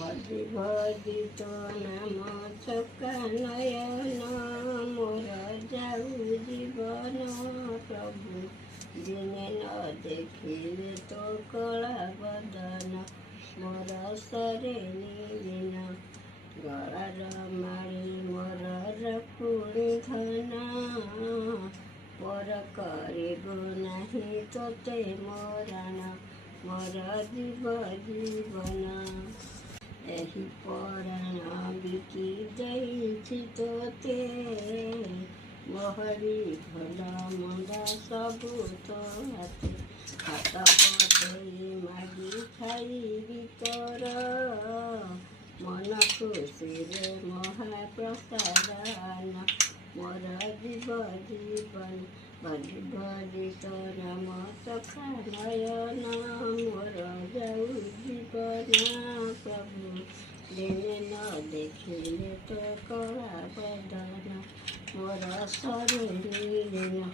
ଭଜି ଭଜି ତୋ ନାମ ଚକା ନୟନ ମୋର ଯାଉ ଜୀବନ ପ୍ରଭୁ ଦିନେ ନ ଦେଖିଲେ ତୋ କଳା ବଦନ ମୋର ସରେ ନିଦିନ ଗଳାର ମାଳି ମୋର ରକୁଣି ଧନ ପର କରିବୁ ନାହିଁ ତୋତେ ମରଣ ମୋର ଯିବ ଜୀବନ ଏହି ପରାଣ ବିକି ଦେଇଛି ତୋତେ ମୋହରି ଭଲ ମନ୍ଦ ସବୁ ତୋ ହାତେ ହାତ ପତେଇ ମାଗି ଖାଇବି ତୋର ମନ ଖୁସିରେ ମହାପ୍ରସାଦ ମୋର ଯିବ ଜୀବନ ଭଜି ଭଜି ତୋ ନାମ ଚକା ନୟନ ମୋର ଯାଉ ଜୀବନ ପ୍ରଭୁ ଦିନେ ନ ଦେଖିଲେ ତୋ କଳା ବଦନ ମୋର ସରେ ନିଦିନ।